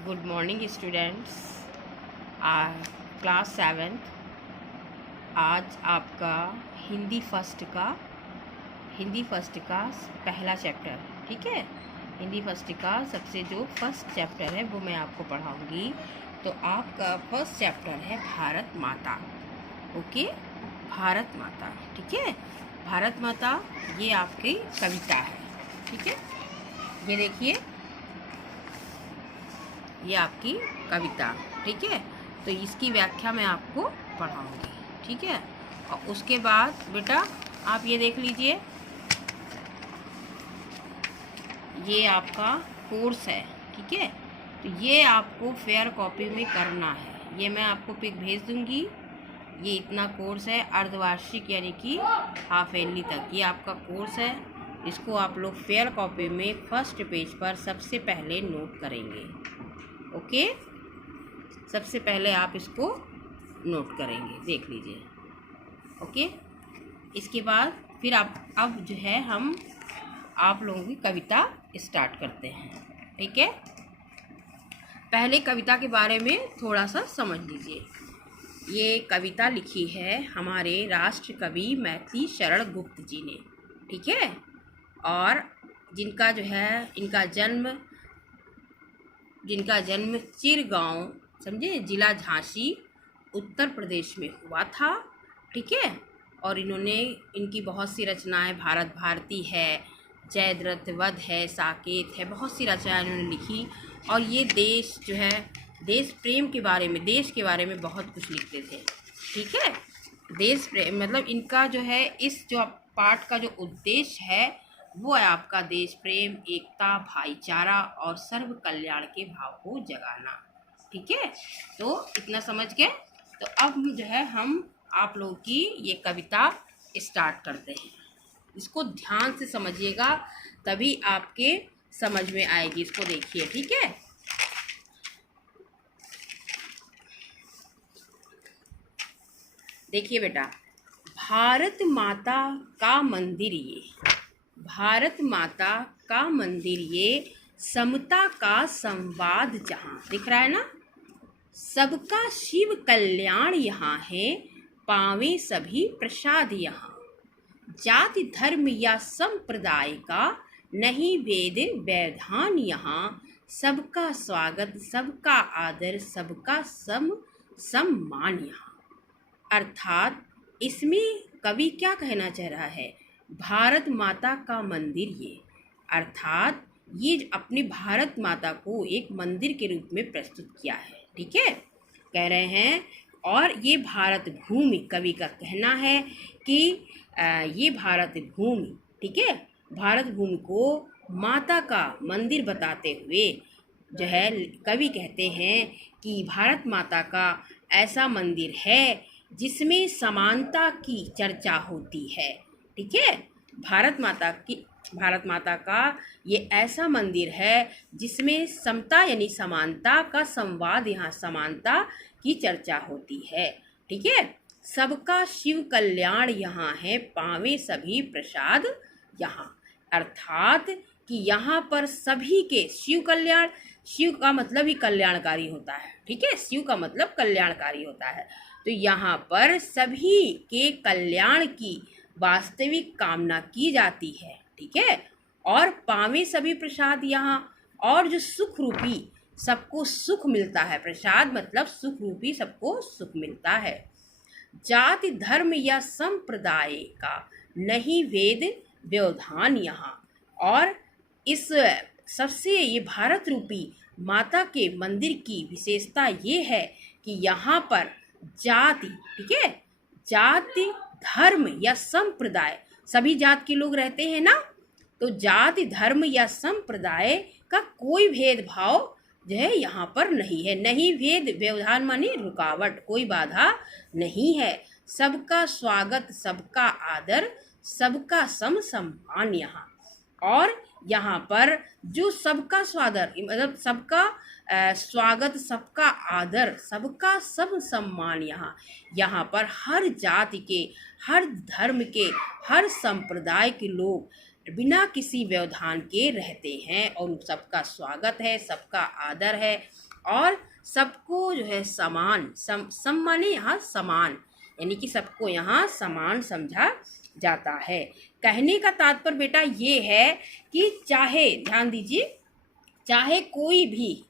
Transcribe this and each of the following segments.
Good morning students. Class 7th। आज आपका Hindi first का पहला चैप्टर, ठीक है। हिंदी फर्स्ट का सबसे जो फर्स्ट चैप्टर है वो मैं आपको पढ़ाऊंगी। तो आपका फर्स्ट चैप्टर है भारत माता। ओके, भारत माता, ठीक है। भारत माता ये आपकी कविता है, ठीक है। ये देखिए, ये आपकी कविता, ठीक है। तो इसकी व्याख्या मैं आपको पढ़ाऊंगी, ठीक है। और उसके बाद बेटा आप ये देख लीजिए, ये आपका कोर्स है, ठीक है। तो ये आपको फेयर कॉपी में करना है। ये मैं आपको पिक भेज दूंगी। ये इतना कोर्स है, अर्धवार्षिक यानी कि हाफ एयरली तक ये आपका कोर्स है। इसको आप लोग फेयर कॉपी में फर्स्ट पेज पर सबसे पहले नोट करेंगे। ओके, सबसे पहले आप इसको नोट करेंगे, देख लीजिए। ओके, इसके बाद फिर अब जो है हम आप लोगों की कविता स्टार्ट करते हैं, ठीक है। पहले कविता के बारे में थोड़ा सा समझ लीजिए। ये कविता लिखी है हमारे राष्ट्र कवि मैथिली शरण गुप्त जी ने, ठीक है। और जिनका जो है जिनका जन्म चिरगांव, समझे, जिला झांसी, उत्तर प्रदेश में हुआ था, ठीक है। और इनकी बहुत सी रचनाएं, भारत भारती है, जयद्रथ वध है, साकेत है, बहुत सी रचनाएं इन्होंने लिखी। और ये देश जो है, देश प्रेम के बारे में, देश के बारे में बहुत कुछ लिखते थे, ठीक है। देश प्रेम मतलब इनका जो है, इस जो पाठ का जो उद्देश्य है वो है आपका देश प्रेम, एकता, भाईचारा और सर्व कल्याण के भाव को जगाना, ठीक है। तो इतना समझ गए। तो अब जो है हम आप लोगों की ये कविता स्टार्ट करते हैं। इसको ध्यान से समझिएगा, तभी आपके समझ में आएगी। इसको देखिए, ठीक है। देखिए बेटा, भारत माता का मंदिर ये, भारत माता का मंदिर ये, समता का संवाद जहाँ, दिख रहा है ना। सबका शिव कल्याण यहाँ है, पावे सभी प्रसाद यहाँ। जाति धर्म या संप्रदाय का नहीं भेद व्यवधान यहाँ। सबका स्वागत, सबका आदर, सबका सम्मान यहाँ। अर्थात इसमें कवि क्या कहना चाह रहा है, भारत माता का मंदिर ये, अर्थात ये अपनी भारत माता को एक मंदिर के रूप में प्रस्तुत किया है, ठीक है। कह रहे हैं, और ये भारत भूमि, कवि का कहना है कि ये भारत भूमि, ठीक है, भारत भूमि को माता का मंदिर बताते हुए जो है कवि कहते हैं कि भारत माता का ऐसा मंदिर है जिसमें समानता की चर्चा होती है, ठीक है। भारत माता का ये ऐसा मंदिर है जिसमें समता यानी समानता का संवाद, यहाँ समानता की चर्चा होती है, ठीक है। सबका शिव कल्याण यहाँ है, पावे सभी प्रसाद यहाँ। अर्थात कि यहाँ पर सभी के शिव कल्याण, शिव का मतलब ही कल्याणकारी होता है, ठीक है। शिव का मतलब कल्याणकारी होता है। तो यहाँ पर सभी के कल्याण की वास्तविक कामना की जाती है, ठीक है। और पावे सभी प्रसाद यहाँ, और जो सुख रूपी सबको सुख मिलता है, प्रसाद मतलब सुख रूपी सबको सुख मिलता है। जाति धर्म या संप्रदाय का नहीं भेद व्यवधान यहाँ। और इस सबसे ये भारत रूपी माता के मंदिर की विशेषता ये है कि यहाँ पर जाति, ठीक है, जाति धर्म या संप्रदाय, सभी जात के लोग रहते हैं ना, तो जाति धर्म या संप्रदाय का कोई भेदभाव जो है यहाँ पर नहीं है। नहीं भेद व्यवधान माने रुकावट, कोई बाधा नहीं है। सबका स्वागत, सबका आदर, सबका सम्मान यहाँ। और यहाँ पर जो सबका स्वागत मतलब सबका स्वागत, सबका आदर, सबका सम्मान यहाँ पर हर जाति के, हर धर्म के, हर संप्रदाय के लोग बिना किसी व्यवधान के रहते हैं, और सबका स्वागत है, सबका आदर है, और सबको जो है समान सम माने यहाँ समान, यानी कि सबको यहाँ समान समझा जाता है। कहने का तात्पर्य बेटा ये है कि चाहे ध्यान दीजिए, चाहे कोई भी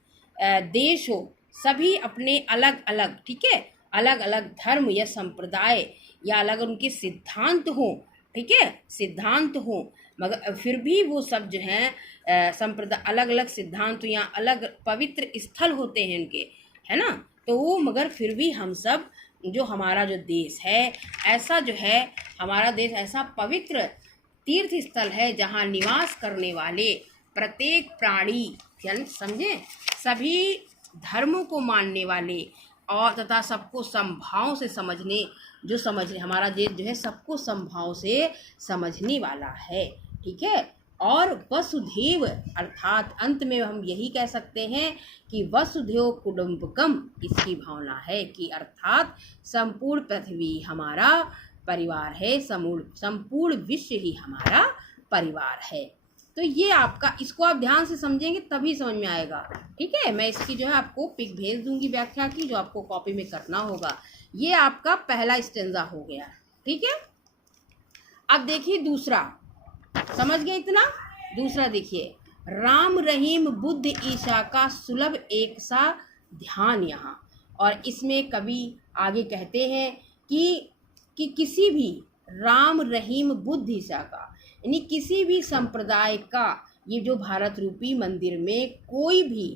देश हो, सभी अपने अलग अलग, ठीक है, अलग अलग धर्म या संप्रदाय या अलग उनके सिद्धांत हो, ठीक है, सिद्धांत हो, मगर फिर भी वो सब जो हैं संप्रदाय अलग अलग सिद्धांत या अलग पवित्र स्थल होते हैं उनके, है ना, तो वो मगर फिर भी हम सब जो हमारा जो देश है ऐसा जो है, हमारा देश ऐसा पवित्र तीर्थ स्थल है जहाँ निवास करने वाले प्रत्येक प्राणी, यानी समझे, सभी धर्मों को मानने वाले और तथा सबको समभाव से समझने, जो समझ हमारा देश जो है सबको समभाव से समझने वाला है, ठीक है। और वसुधैव अर्थात अंत में हम यही कह सकते हैं कि वसुधैव कुटुंबकम इसकी भावना है कि अर्थात संपूर्ण पृथ्वी हमारा परिवार है, संपूर्ण विश्व ही हमारा परिवार है। तो ये आपका, इसको आप ध्यान से समझेंगे तभी समझ में आएगा, ठीक है। मैं इसकी जो है आपको पिक भेज दूंगी व्याख्या की, जो आपको कॉपी में करना होगा। ये आपका पहला स्टेंजा हो गया, ठीक है। अब देखिए दूसरा, समझ गए इतना। दूसरा देखिए, राम रहीम बुद्ध ईसा का सुलभ एक सा ध्यान यहाँ, और इसमें कवि आगे कहते हैं कि किसी भी राम रहीम बुद्ध ईसा का, यानी किसी भी संप्रदाय का, ये जो भारत रूपी मंदिर में कोई भी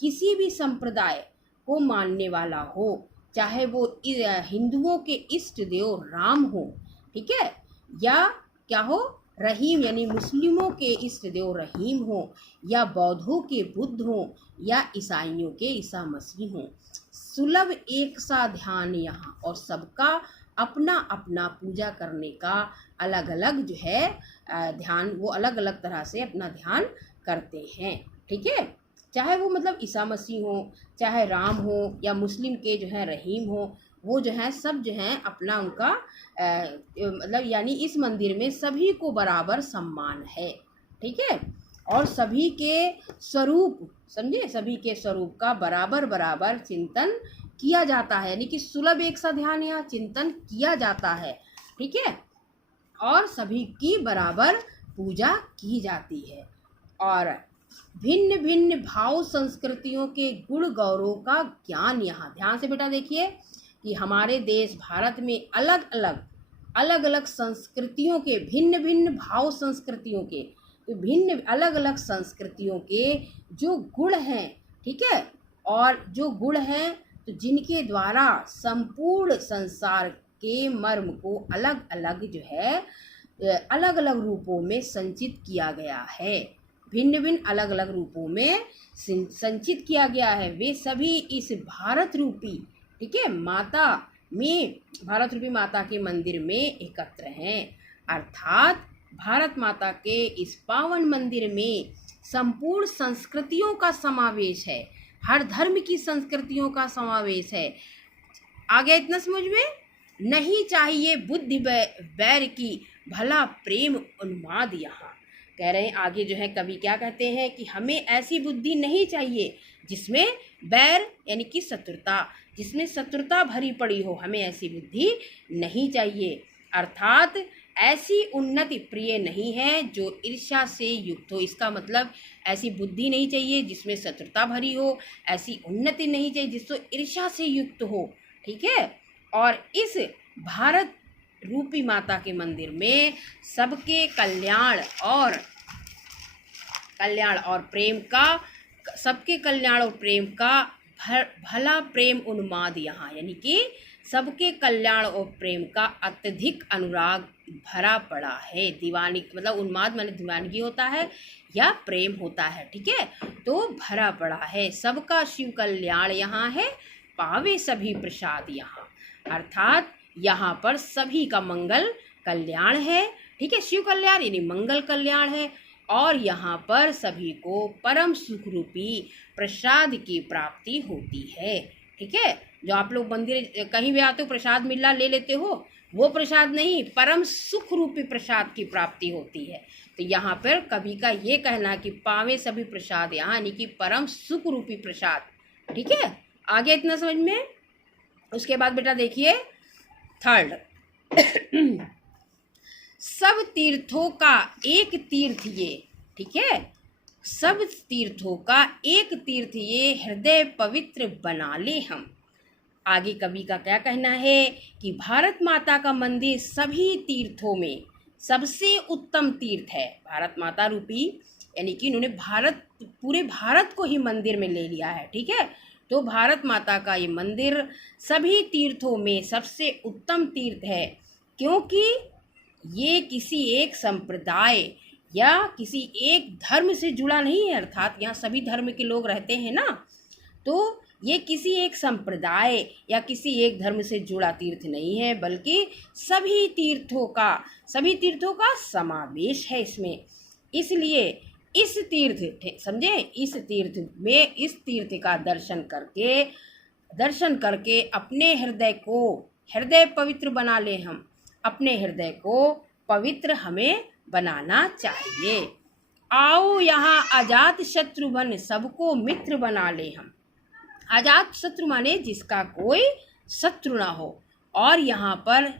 किसी भी संप्रदाय को मानने वाला हो, चाहे वो हिंदुओं के इष्ट देव राम हो, ठीक है, या क्या हो, रहीम यानी मुस्लिमों के इष्ट देव रहीम हो, या बौद्धों के बुद्ध हो, या ईसाइयों के ईसा मसीह हो, सुलभ एक सा ध्यान यहाँ, और सबका अपना अपना पूजा करने का अलग अलग जो है ध्यान, वो अलग अलग तरह से अपना ध्यान करते हैं, ठीक है। चाहे वो मतलब ईसा मसीह हो, चाहे राम हो, या मुस्लिम के जो है रहीम हो, वो जो है सब जो हैं अपना उनका मतलब यानी इस मंदिर में सभी को बराबर सम्मान है, ठीक है। और सभी के स्वरूप, समझे, सभी के स्वरूप का बराबर बराबर चिंतन किया जाता है, यानी कि सुलभ एक सा ध्यान या चिंतन किया जाता है, ठीक है, और सभी की बराबर पूजा की जाती है। और भिन्न भिन्न भाव संस्कृतियों के गुण गौरव का ज्ञान यहाँ, ध्यान से बेटा देखिए कि हमारे देश भारत में अलग अलग संस्कृतियों के, भिन्न भिन्न भाव संस्कृतियों के, तो भिन्न अलग अलग संस्कृतियों के जो गुण हैं, ठीक है, और जो गुण हैं तो जिनके द्वारा संपूर्ण संसार के मर्म को अलग अलग जो है अलग अलग रूपों में संचित किया गया है, भिन्न भिन्न अलग अलग रूपों में संचित किया गया है, वे सभी इस भारत रूपी, ठीक है, माता में, भारत रूपी माता के मंदिर में एकत्र हैं। अर्थात भारत माता के इस पावन मंदिर में संपूर्ण संस्कृतियों का समावेश है, हर धर्म की संस्कृतियों का समावेश है। आ गया इतना समझ में? नहीं चाहिए बुद्धि बैर की भला प्रेम उन्माद। यहाँ कह रहे हैं आगे जो है कवि क्या कहते हैं कि हमें ऐसी बुद्धि नहीं चाहिए जिसमें बैर यानी कि शत्रुता, जिसमें शत्रुता भरी पड़ी हो, हमें ऐसी बुद्धि नहीं चाहिए। अर्थात ऐसी उन्नति प्रिय नहीं है जो ईर्ष्या से युक्त हो। इसका मतलब ऐसी बुद्धि नहीं चाहिए जिसमें शत्रुता भरी हो, ऐसी उन्नति नहीं चाहिए जिसको ईर्ष्या से युक्त हो, ठीक है। और इस भारत रूपी माता के मंदिर में सबके कल्याण और प्रेम का, सबके कल्याण और प्रेम का भला प्रेम उन्माद यहाँ, यानी कि सबके कल्याण और प्रेम का अत्यधिक अनुराग भरा पड़ा है। दीवानी मतलब उन्माद माने दीवानगी होता है या प्रेम होता है, ठीक है, तो भरा पड़ा है। सबका शिव कल्याण यहाँ है, पावे सभी प्रसाद यहाँ, अर्थात यहाँ पर सभी का मंगल कल्याण है, ठीक है, शिव कल्याण यानी मंगल कल्याण है, और यहाँ पर सभी को परम सुख रूपी प्रसाद की प्राप्ति होती है, ठीक है। जो आप लोग मंदिर कहीं भी आते हो प्रसाद मिलना ले लेते हो, वो प्रसाद नहीं, परम सुख रूपी प्रसाद की प्राप्ति होती है। तो यहाँ पर कवि का ये कहना कि पावे सभी प्रसाद यहाँ, यानी कि परम सुख रूपी प्रसाद, ठीक है, आगे इतना समझ में। उसके बाद बेटा देखिए थर्ड, सब तीर्थों का एक तीर्थ ये, ठीक है, सब तीर्थों का एक तीर्थ ये, हृदय पवित्र बना ले हम। आगे कवि का क्या कहना है कि भारत माता का मंदिर सभी तीर्थों में सबसे उत्तम तीर्थ है। भारत माता रूपी यानी कि उन्होंने भारत, पूरे भारत को ही मंदिर में ले लिया है, ठीक है। तो भारत माता का ये मंदिर सभी तीर्थों में सबसे उत्तम तीर्थ है, क्योंकि ये किसी एक संप्रदाय या किसी एक धर्म से जुड़ा नहीं है, अर्थात यहाँ सभी धर्म के लोग रहते हैं ना, तो ये किसी एक संप्रदाय या किसी एक धर्म से जुड़ा तीर्थ नहीं है, बल्कि सभी तीर्थों का समावेश है इसमें। इसलिए इस तीर्थ, समझे, इस तीर्थ में, इस तीर्थ का दर्शन करके अपने हृदय पवित्र बना ले हम, अपने हृदय को पवित्र हमें बनाना चाहिए। आओ यहाँ अजात शत्रु बन सबको मित्र बना ले हम। अजात शत्रु माने जिसका कोई शत्रु ना हो, और यहाँ पर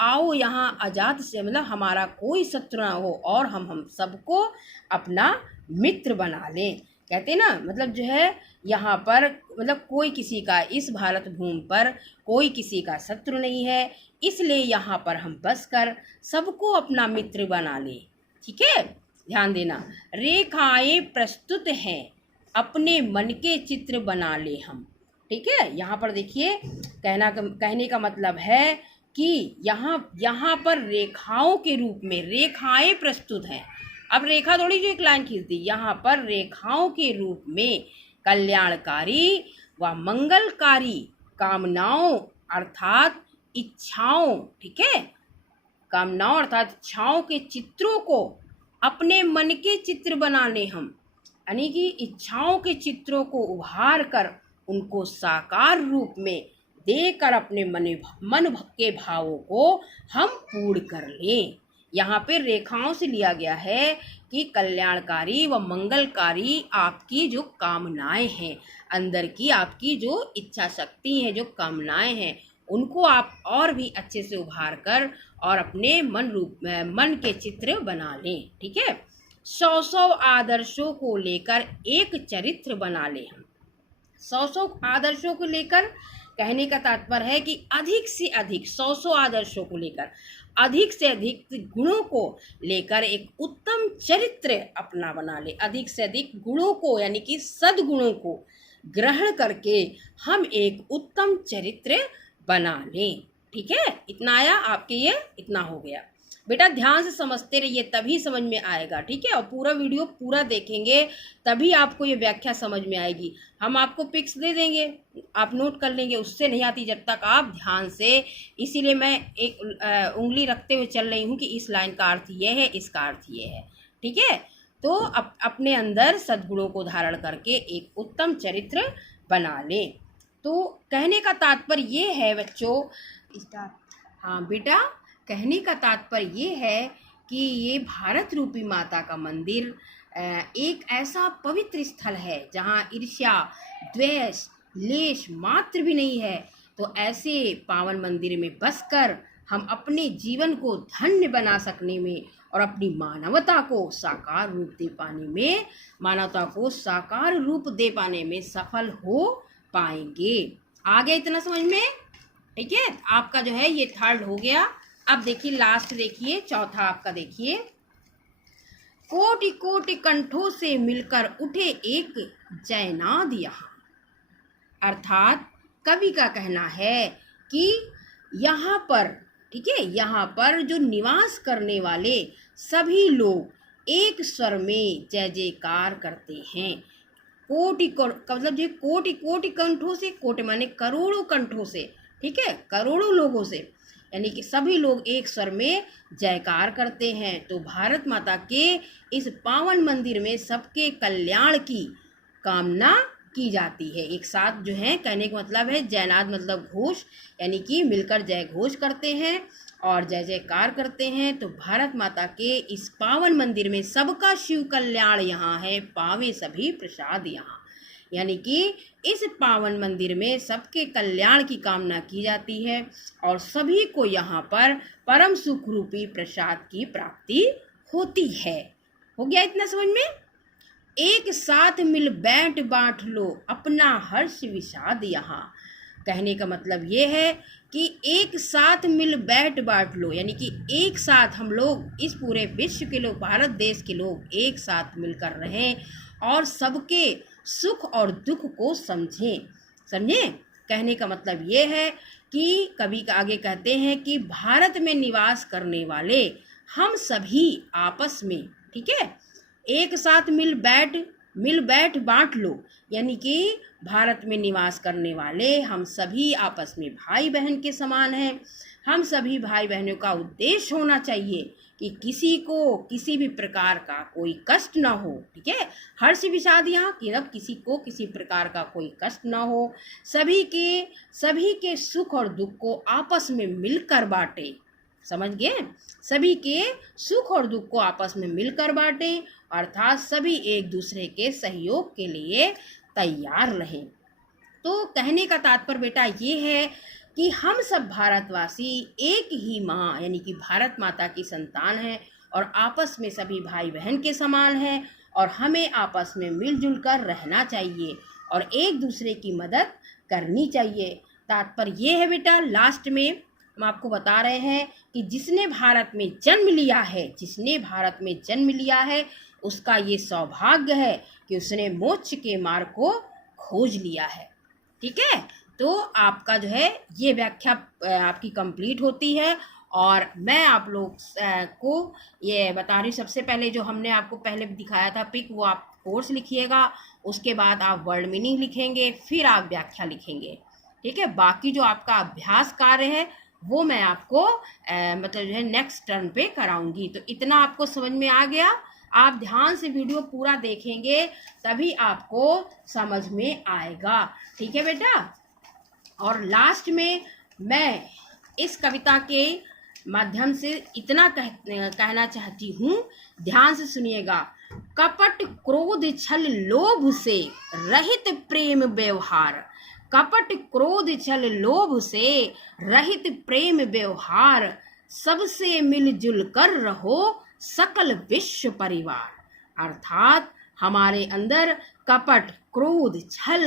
आओ यहाँ अजात से मतलब हमारा कोई शत्रु ना हो और हम सबको अपना मित्र बना लें। कहते ना, मतलब जो है यहाँ पर मतलब कोई किसी का, इस भारत भूमि पर कोई किसी का शत्रु नहीं है, इसलिए यहाँ पर हम बसकर सबको अपना मित्र बना लें। ठीक है, ध्यान देना, रेखाएं प्रस्तुत हैं अपने मन के चित्र बना ले हम। ठीक है, यहाँ पर देखिए कहने का मतलब है कि यहाँ पर रेखाओं के रूप में रेखाएं प्रस्तुत हैं। अब रेखा थोड़ी जो एक लाइन खींच दी, यहाँ पर रेखाओं के रूप में कल्याणकारी व मंगलकारी कामनाओं अर्थात इच्छाओं, ठीक है, कामनाओं अर्थात इच्छाओं के चित्रों को अपने मन के चित्र बना ले हम, यानी कि इच्छाओं के चित्रों को उभार कर उनको साकार रूप में देकर अपने मन के भावों को हम पूर्ण कर लें। यहाँ पे रेखाओं से लिया गया है कि कल्याणकारी व मंगलकारी आपकी जो कामनाएं हैं, अंदर की आपकी जो इच्छा शक्ति है, जो कामनाएं हैं, उनको आप और भी अच्छे से उभार कर और अपने मन के चित्र बना लें। ठीक है, 100 आदर्शों को लेकर एक चरित्र बना ले हम। 100 आदर्शों को लेकर कहने का तात्पर्य है कि अधिक से अधिक 100 आदर्शों को लेकर अधिक से अधिक गुणों को लेकर एक उत्तम चरित्र अपना बना ले। अधिक से अधिक गुणों को यानी कि सद्गुणों को ग्रहण करके हम एक उत्तम चरित्र बना लें। ठीक है, इतना आया आपके, ये इतना हो गया। बेटा ध्यान से समझते रहिए, तभी समझ में आएगा। ठीक है, और पूरा वीडियो पूरा देखेंगे तभी आपको ये व्याख्या समझ में आएगी। हम आपको पिक्स दे देंगे, आप नोट कर लेंगे, उससे नहीं आती जब तक आप ध्यान से। इसीलिए मैं एक उंगली रखते हुए चल रही हूँ कि इस लाइन का अर्थ ये है, इसका अर्थ ये है। ठीक है, तो अपने अंदर सद्गुणों को धारण करके एक उत्तम चरित्र बना लें। तो कहने का तात्पर्य ये है बच्चों, हाँ बेटा, कहने का तात्पर्य ये है कि ये भारत रूपी माता का मंदिर एक ऐसा पवित्र स्थल है जहाँ ईर्ष्या, द्वेष, लेश मात्र भी नहीं है। तो ऐसे पावन मंदिर में बसकर हम अपने जीवन को धन्य बना सकने में और अपनी मानवता को साकार रूप दे पाने में सफल हो पाएंगे। आगे इतना समझ में? ठीक है, आपका जो है ये थर्ड हो गया। अब देखिए लास्ट, देखिए चौथा आपका, देखिए कोटि कोटि कंठों से मिलकर उठे एक जयनाद यहाँ। अर्थात कवि का कहना है कि यहाँ पर, ठीक है, यहाँ पर जो निवास करने वाले सभी लोग एक स्वर में जय जयकार करते हैं। मतलब जो कोटि कोटि कंठों से, कोटि माने करोड़ों कंठों से, ठीक है, करोड़ों लोगों से, यानी कि सभी लोग एक स्वर में जयकार करते हैं। तो भारत माता के इस पावन मंदिर में सबके कल्याण की कामना की जाती है। एक साथ जो है, कहने का मतलब है जयनाद मतलब घोष, यानी कि मिलकर जय घोष करते हैं और जय जयकार करते हैं। तो भारत माता के इस पावन मंदिर में सबका शिव कल्याण यहाँ है, पावे सभी प्रसाद यहाँ। यानी कि इस पावन मंदिर में सबके कल्याण की कामना की जाती है और सभी को यहाँ पर परम सुख रूपी प्रसाद की प्राप्ति होती है। हो गया इतना समझ में? एक साथ मिल बैठ बांट लो अपना हर्ष विषाद यहाँ। कहने का मतलब ये है कि एक साथ मिल बैठ बांट लो, यानी कि एक साथ हम लोग, इस पूरे विश्व के लोग, भारत देश के लोग एक साथ मिलकर रहें और सबके सुख और दुख को समझें। समझे? कहने का मतलब ये है कि कभी आगे कहते हैं कि भारत में निवास करने वाले हम सभी आपस में, ठीक है, एक साथ मिल बैठ बांट लो, यानी कि भारत में निवास करने वाले हम सभी आपस में भाई बहन के समान हैं। हम सभी भाई बहनों का उद्देश्य होना चाहिए कि किसी को किसी भी प्रकार का कोई कष्ट ना हो, ठीक है। हर्ष विषाद यहाँ कि अब किसी को किसी प्रकार का कोई कष्ट ना हो, सभी के सुख और दुख को आपस में मिलकर बांटे। समझ गए? सभी के सुख और दुख को आपस में मिलकर बांटे, अर्थात सभी एक दूसरे के सहयोग के लिए तैयार रहें। तो कहने का तात्पर्य बेटा ये है कि हम सब भारतवासी एक ही माँ यानी कि भारत माता की संतान हैं और आपस में सभी भाई बहन के समान हैं और हमें आपस में मिलजुल कर रहना चाहिए और एक दूसरे की मदद करनी चाहिए। तात्पर्य ये है बेटा, लास्ट में हम आपको बता रहे हैं कि जिसने भारत में जन्म लिया है उसका ये सौभाग्य है कि उसने मोक्ष के मार्ग को खोज लिया है। ठीक है, तो आपका जो है ये व्याख्या आपकी कंप्लीट होती है और मैं आप लोग को ये बता रही हूँ। सबसे पहले जो हमने आपको पहले दिखाया था पिक, वो आप कोर्स लिखिएगा, उसके बाद आप वर्ड मीनिंग लिखेंगे, फिर आप व्याख्या लिखेंगे। ठीक है, बाकी जो आपका अभ्यास कार्य है वो मैं आपको मतलब जो है नेक्स्ट टर्न पे कराऊंगी। तो इतना आपको समझ में आ गया। आप ध्यान से वीडियो पूरा देखेंगे तभी आपको समझ में आएगा। ठीक है बेटा, और लास्ट में मैं इस कविता के माध्यम से इतना कहना चाहती हूँ, ध्यान से सुनिएगा। कपट क्रोध छल लोभ से रहित प्रेम व्यवहार, कपट क्रोध छल लोभ से रहित प्रेम व्यवहार, सबसे मिलजुल कर रहो सकल विश्व परिवार। अर्थात हमारे अंदर कपट, क्रोध, छल,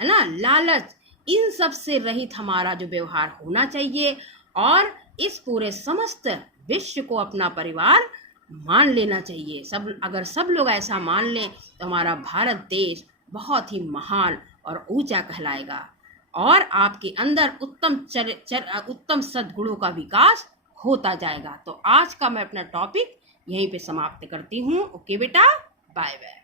है ना, लालच, इन सब से रहित हमारा जो व्यवहार होना चाहिए और इस पूरे समस्त विश्व को अपना परिवार मान लेना चाहिए। अगर सब लोग ऐसा मान लें तो हमारा भारत देश बहुत ही महान और ऊंचा कहलाएगा और आपके अंदर उत्तम सद्गुणों का विकास होता जाएगा। तो आज का मैं अपना टॉपिक यहीं पे समाप्त करती हूँ। ओके बेटा, बाय बाय।